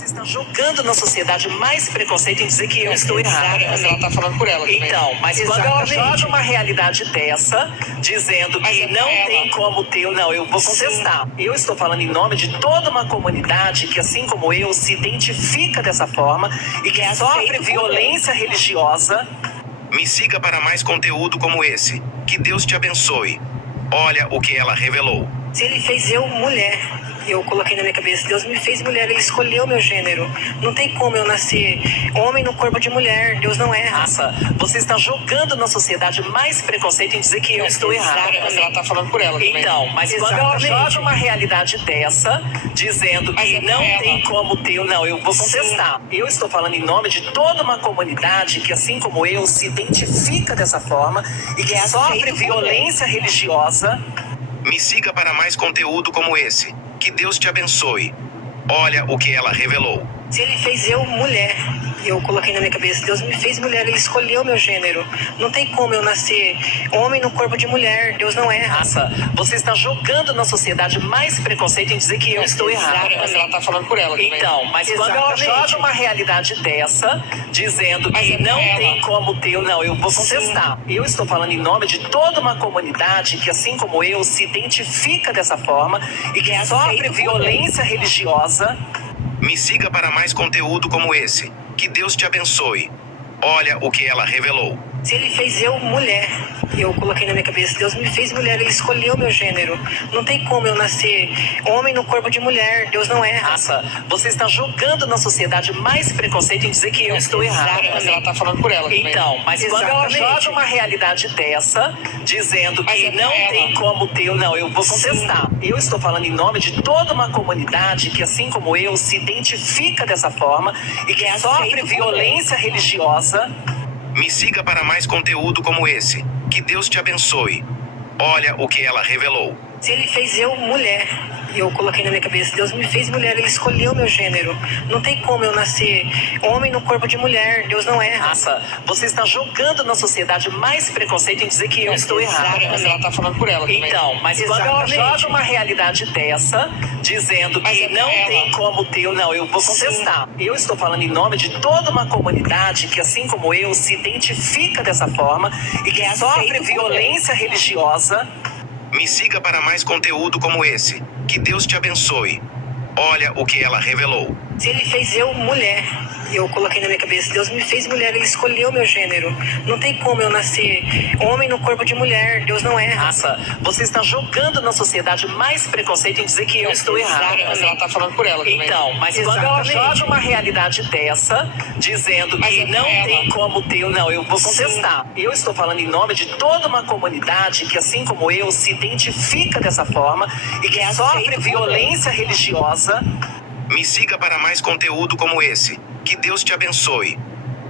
Você está jogando na sociedade mais preconceito em dizer que eu estou errada. Mas ela tá falando por ela também. Então, mas quando ela joga uma realidade dessa, dizendo que não tem como ter, não, eu vou contestar. Eu estou falando em nome de toda uma comunidade que, assim como eu, se identifica dessa forma e que sofre violência religiosa. Me siga para mais conteúdo como esse. Que Deus te abençoe. Olha o que ela revelou. Se ele fez eu mulher, eu coloquei na minha cabeça, Deus me fez mulher, ele escolheu meu gênero. Não tem como eu nascer homem no corpo de mulher, Deus não erra. Nossa, você está jogando na sociedade mais preconceito em dizer que eu estou errada. Mas ela tá falando por ela também. Então, mas quando ela joga uma realidade dessa, dizendo que não tem como ter, não, eu vou contestar. Eu estou falando em nome de toda uma comunidade que, assim como eu, se identifica dessa forma e que sofre violência religiosa. Me siga para mais conteúdo como esse. Que Deus te abençoe. Olha o que ela revelou. Se ele fez eu mulher, eu coloquei na minha cabeça, Deus me fez mulher, ele escolheu meu gênero. Não tem como eu nascer homem no corpo de mulher, Deus não erra. Nossa, você está jogando na sociedade mais preconceito em dizer que eu estou errada. Mas ela tá falando por ela também. Então, mas quando ela joga uma realidade dessa, dizendo que não tem como ter, não, eu vou contestar. Eu estou falando em nome de toda uma comunidade que, assim como eu, se identifica dessa forma e que sofre violência religiosa. Me siga para mais conteúdo como esse. Que Deus te abençoe. Olha o que ela revelou. Se ele fez eu mulher, eu coloquei na minha cabeça, Deus me fez mulher, ele escolheu meu gênero. Não tem como eu nascer homem no corpo de mulher, Deus não erra. Nossa, você está jogando na sociedade mais preconceito em dizer que eu estou errada. Mas ela tá falando por ela também. Então, mas quando ela joga uma realidade dessa, dizendo que não tem como ter, não, eu vou contestar. Eu estou falando em nome de toda uma comunidade que, assim como eu, se identifica dessa forma e que sofre violência religiosa. Me siga para mais conteúdo como esse. Que Deus te abençoe. Olha o que ela revelou. Se ele fez eu mulher, eu coloquei na minha cabeça, Deus me fez mulher, ele escolheu meu gênero. Não tem como eu nascer homem no corpo de mulher, Deus não erra. Nossa, você está jogando na sociedade mais preconceito em dizer que eu estou errada. Mas ela tá falando por ela também. Então, mas quando ela joga uma realidade dessa, dizendo que não tem como ter, não, eu vou contestar. Eu estou falando em nome de toda uma comunidade que, assim como eu, se identifica dessa forma e que sofre violência religiosa. Me siga para mais conteúdo como esse. Que Deus te abençoe. Olha o que ela revelou. Se ele fez eu mulher, eu coloquei na minha cabeça, Deus me fez mulher, ele escolheu meu gênero. Não tem como eu nascer homem no corpo de mulher, Deus não erra. Nossa, você está jogando na sociedade mais preconceito em dizer que eu estou errada. Mas ela tá falando por ela também. Então, mas quando ela joga uma realidade dessa, dizendo que não tem como ter, não, eu vou contestar. Eu estou falando em nome de toda uma comunidade que, assim como eu, se identifica dessa forma e que sofre violência religiosa. Me siga para mais conteúdo como esse. Que Deus te abençoe.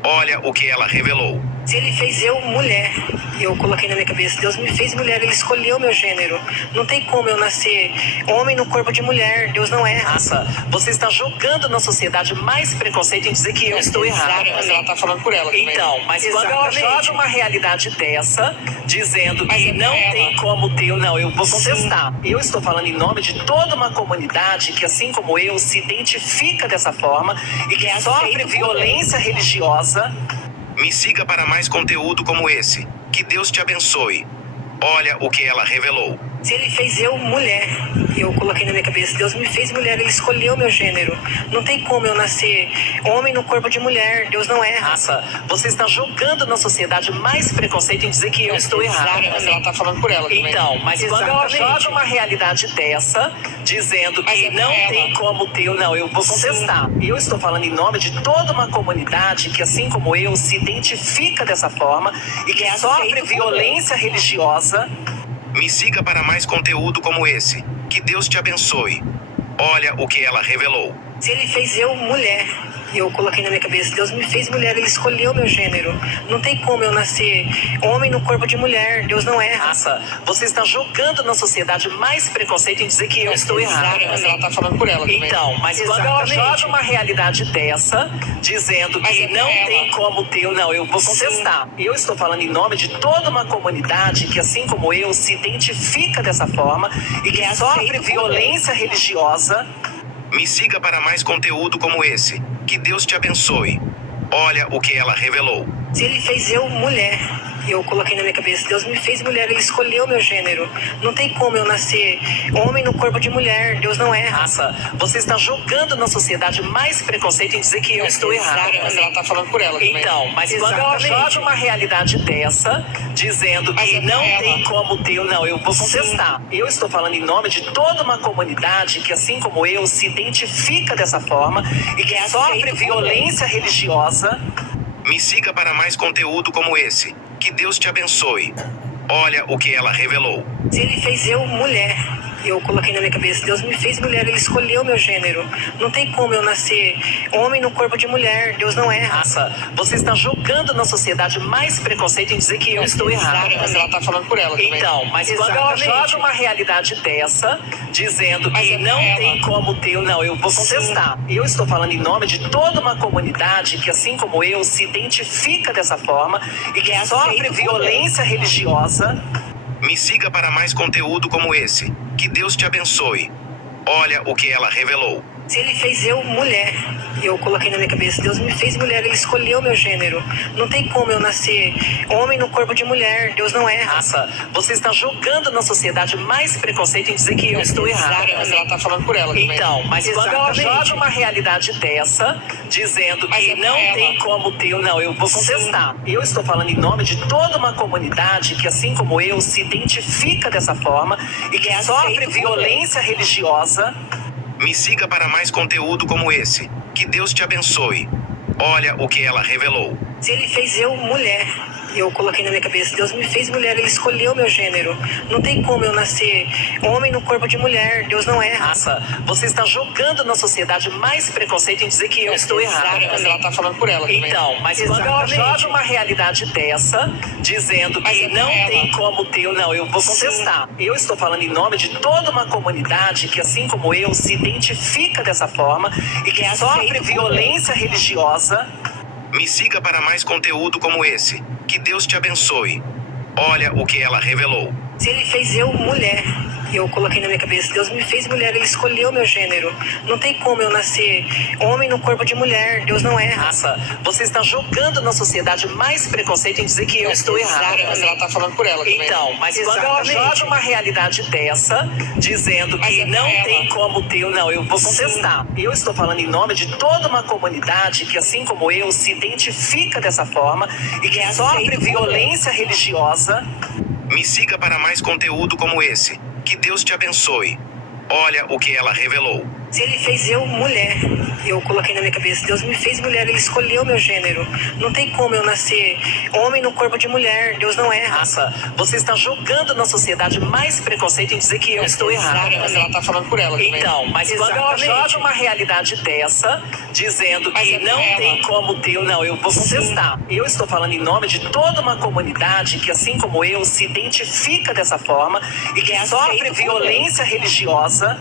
Olha o que ela revelou. Se ele fez eu mulher, eu coloquei na minha cabeça, Deus me fez mulher, ele escolheu meu gênero. Não tem como eu nascer homem no corpo de mulher, Deus não erra. Nossa, você está jogando na sociedade mais preconceito em dizer que eu estou errada. Mas ela tá falando por ela também. Então, mas quando ela joga uma realidade dessa, dizendo que não tem como ter, não, eu vou contestar. Eu estou falando em nome de toda uma comunidade que, assim como eu, se identifica dessa forma e que sofre violência religiosa. Me siga para mais conteúdo como esse. Que Deus te abençoe. Olha o que ela revelou. Se ele fez eu mulher, eu coloquei na minha cabeça, Deus me fez mulher, ele escolheu meu gênero. Não tem como eu nascer homem no corpo de mulher, Deus não erra. Nossa, você está jogando na sociedade mais preconceito em dizer que eu estou errada. Mas ela tá falando por ela também. Então, mas quando ela joga uma realidade dessa, dizendo que não tem como ter, não, eu vou contestar. Eu estou falando em nome de toda uma comunidade que, assim como eu, se identifica dessa forma e que sofre violência religiosa. Me siga para mais conteúdo como esse. Que Deus te abençoe. Olha o que ela revelou. Se ele fez eu mulher, eu coloquei na minha cabeça, Deus me fez mulher, ele escolheu meu gênero. Não tem como eu nascer homem no corpo de mulher, Deus não erra. Nossa, você está jogando na sociedade mais preconceito em dizer que eu estou errada. Mas ela tá falando por ela também. Então, mas quando ela joga uma realidade dessa, dizendo que não tem como ter, não, eu vou contestar. Eu estou falando em nome de toda uma comunidade que, assim como eu, se identifica dessa forma e que sofre violência religiosa. Me siga para mais conteúdo como esse. Que Deus te abençoe. Olha o que ela revelou. Se ele fez eu mulher, eu coloquei na minha cabeça, Deus me fez mulher, ele escolheu meu gênero. Não tem como eu nascer homem no corpo de mulher, Deus não erra. Raça, você está julgando na sociedade mais preconceito em dizer que eu estou errado. Mas ela tá falando por ela também. Então, mas quando ela Exatamente. joga uma realidade dessa, dizendo Mas que é não ela. tem como ter, não, eu vou contestar. Eu estou falando em nome de toda uma comunidade que, assim como eu, se identifica dessa forma e que sofre violência religiosa. Me siga para mais conteúdo como esse. Que Deus te abençoe. Olha o que ela revelou. Se ele fez eu mulher, eu coloquei na minha cabeça, Deus me fez mulher, ele escolheu meu gênero. Não tem como eu nascer homem no corpo de mulher, Deus não erra. Raça, você está julgando na sociedade mais preconceito em dizer que eu estou errado. Mas ela tá falando por ela também. Então, mas quando ela Exatamente. joga uma realidade dessa, dizendo Mas que é não ela. tem como ter, não, eu vou contestar. Eu estou falando em nome de toda uma comunidade que, assim como eu, se identifica dessa forma e que sofre violência religiosa. Me siga para mais conteúdo como esse. Que Deus te abençoe. Olha o que ela revelou. Se ele fez eu mulher, eu coloquei na minha cabeça, Deus me fez mulher, ele escolheu meu gênero. Não tem como eu nascer homem no corpo de mulher, Deus não erra. Raça, você está julgando na sociedade mais preconceito em dizer que eu estou errado. Mas ela tá falando por ela também. Então, mas quando ela Exatamente. joga uma realidade dessa, dizendo Mas que é não ela. tem como ter, não, eu vou contestar. Eu estou falando em nome de toda uma comunidade que, assim como eu, se identifica dessa forma e que sofre violência religiosa. Me siga para mais conteúdo como esse. Que Deus te abençoe. Olha o que ela revelou. Se ele fez eu mulher, eu coloquei na minha cabeça, Deus me fez mulher, ele escolheu meu gênero. Não tem como eu nascer homem no corpo de mulher, Deus não erra. Raça, você está julgando na sociedade mais preconceito em dizer que eu estou errado. Mas ela tá falando por ela também. Então, mas quando ela Exatamente. joga uma realidade dessa, dizendo Mas que é não ela. tem como ter, não, eu vou contestar. Eu estou falando em nome de toda uma comunidade que, assim como eu, se identifica dessa forma e que sofre violência religiosa. Me siga para mais conteúdo como esse. Que Deus te abençoe. Olha o que ela revelou. Se ele fez eu mulher, eu coloquei na minha cabeça, Deus me fez mulher, ele escolheu meu gênero. Não tem como eu nascer homem no corpo de mulher, Deus não erra. Raça, você está julgando na sociedade mais preconceito em dizer que eu estou errado. Mas ela tá falando por ela também. Então, mas quando ela Exatamente. joga uma realidade dessa, dizendo Mas que é não ela. tem como ter, não, eu vou contestar. Eu estou falando em nome de toda uma comunidade que, assim como eu, se identifica dessa forma e que sofre violência religiosa. Me siga para mais conteúdo como esse. Que Deus te abençoe. Olha o que ela revelou. Se ele fez eu mulher, eu coloquei na minha cabeça, Deus me fez mulher, ele escolheu meu gênero. Não tem como eu nascer homem no corpo de mulher, Deus não erra. Raça, você está julgando na sociedade mais preconceito em dizer que eu estou errado. Mas ela tá falando por ela também. Então, mas quando ela Exatamente. joga uma realidade dessa, dizendo Mas que é não ela. tem como ter, não, eu vou contestar. Eu estou falando em nome de toda uma comunidade que, assim como eu, se identifica dessa forma e que sofre violência religiosa.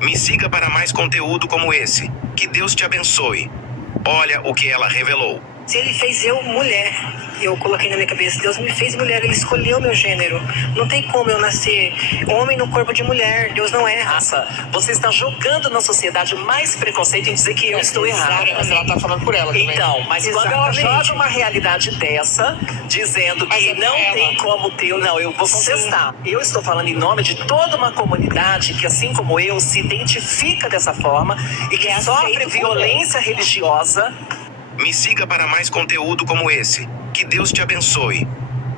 Me siga para mais conteúdo como esse. Que Deus te abençoe. Olha o que ela revelou. Se ele fez eu mulher, eu coloquei na minha cabeça, Deus me fez mulher, ele escolheu meu gênero. Não tem como eu nascer homem no corpo de mulher, Deus não erra. Raça, você está julgando na sociedade mais preconceito em dizer que eu estou errado. Mas ela tá falando por ela também. Então, mas quando ela Exatamente. joga uma realidade dessa, dizendo Mas que é não ela. tem como ter, não, eu vou contestar. Eu estou falando em nome de toda uma comunidade que, assim como eu, se identifica dessa forma e que sofre violência religiosa. Me siga para mais conteúdo como esse. Que Deus te abençoe.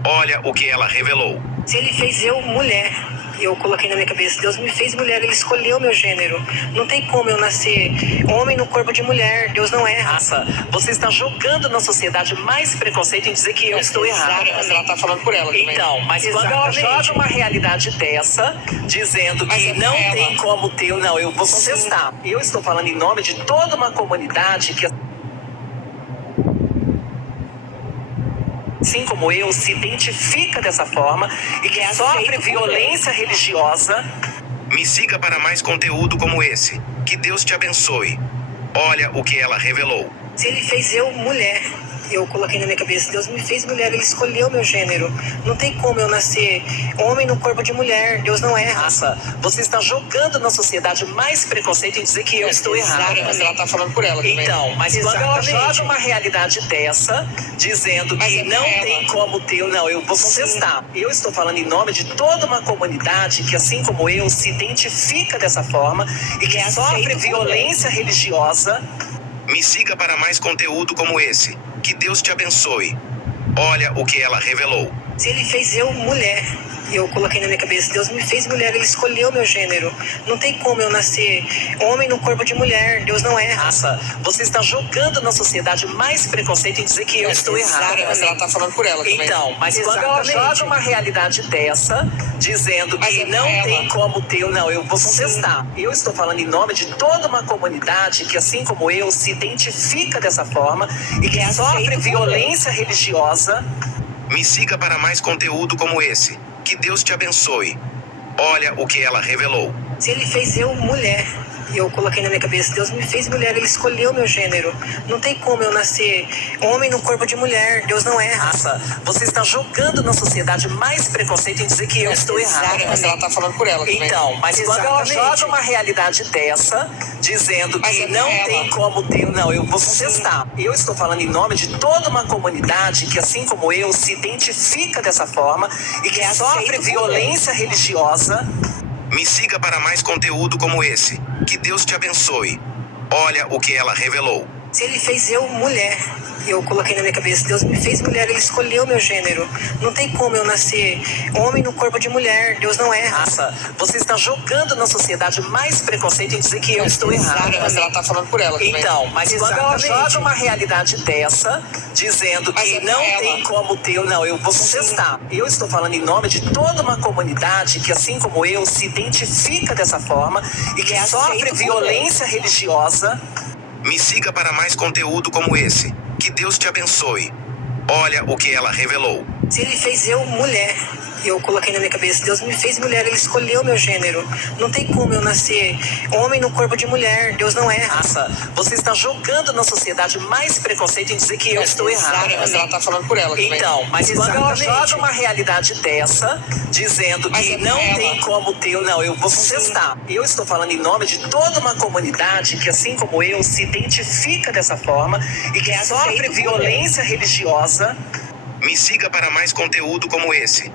Olha o que ela revelou. Se ele fez eu mulher, eu coloquei na minha cabeça, Deus me fez mulher, ele escolheu meu gênero. Não tem como eu nascer homem no corpo de mulher, Deus não erra. Raça, você está julgando na sociedade mais preconceito em dizer que eu estou errado. Mas ela tá falando por ela também. Então, mas quando ela Exatamente. joga uma realidade dessa, dizendo Mas que é não ela. tem como ter, não, eu vou contestar. Eu estou falando em nome de toda uma comunidade que, assim como eu, se identifica dessa forma e que sofre violência religiosa. Me siga para mais conteúdo como esse. Que Deus te abençoe. Olha o que ela revelou. Se ele fez eu mulher, Eu coloquei na minha cabeça, Deus me fez mulher, Ele escolheu meu gênero. Não tem como eu nascer homem no corpo de mulher. Deus não erra. Raça, você está jogando na sociedade mais preconceito em dizer que eu estou errada. Mas ela tá falando por ela também. Então, mas quando ela Exatamente. joga uma realidade dessa, dizendo Mas que é não ela. tem como ter, não, eu vou contestar. Eu estou falando em nome de toda uma comunidade que, assim como eu, se identifica dessa forma e que aceita sofre como violência religiosa. Me siga para mais conteúdo como esse. Que Deus te abençoe. Olha o que ela revelou. Se Ele fez eu mulher, eu coloquei na minha cabeça, Deus me fez mulher, Ele escolheu meu gênero. Não tem como eu nascer homem no corpo de mulher. Deus não erra. Raça, você está jogando na sociedade mais preconceito em dizer que eu estou errada. Mas ela tá falando por ela também. Então, mas quando ela Exatamente. joga uma realidade dessa, dizendo Mas que é não ela. tem como ter, não, eu vou contestar. Eu estou falando em nome de toda uma comunidade que, assim como eu, se identifica dessa forma e que sofre aceita violência religiosa. Me siga para mais conteúdo como esse. Que Deus te abençoe. Olha o que ela revelou. Se Ele fez eu mulher, eu coloquei na minha cabeça, Deus me fez mulher, Ele escolheu meu gênero. Não tem como eu nascer homem no corpo de mulher. Deus não erra. Raça, você está jogando na sociedade mais preconceito em dizer que eu estou errada. Mas ela tá falando por ela também. Então, mas quando ela Exatamente. joga uma realidade dessa, dizendo Mas que é não ela. tem como ter, não, eu vou contestar. Eu estou falando em nome de toda uma comunidade que, assim como eu, se identifica dessa forma e que sofre aceita violência religiosa. Me siga para mais conteúdo como esse. Que Deus te abençoe. Olha o que ela revelou. Se Ele fez eu mulher, eu coloquei na minha cabeça, Deus me fez mulher, Ele escolheu meu gênero. Não tem como eu nascer homem no corpo de mulher. Deus não erra. Raça, você está jogando na sociedade mais preconceito em dizer que eu estou errada. Mas ela tá falando por ela também. Então, mas quando ela Exatamente. joga uma realidade dessa, dizendo Mas que é não ela. tem como ter, não, eu vou contestar. Eu estou falando em nome de toda uma comunidade que, assim como eu, se identifica dessa forma e que sofre aceita violência religiosa. Me siga para mais conteúdo como esse. Que Deus te abençoe. Olha o que ela revelou. Se Ele fez eu mulher, eu coloquei na minha cabeça, Deus me fez mulher, Ele escolheu meu gênero. Não tem como eu nascer homem no corpo de mulher. Deus não erra. Raça, você está jogando na sociedade mais preconceito em dizer que eu estou errada. Mas ela tá falando por ela também. Então, mas quando ela Exatamente. joga uma realidade dessa, dizendo Mas que é não ela. tem como ter, não, eu vou contestar. Eu estou falando em nome de toda uma comunidade que, assim como eu, se identifica dessa forma e que sofre violência religiosa. Me siga para mais conteúdo como esse.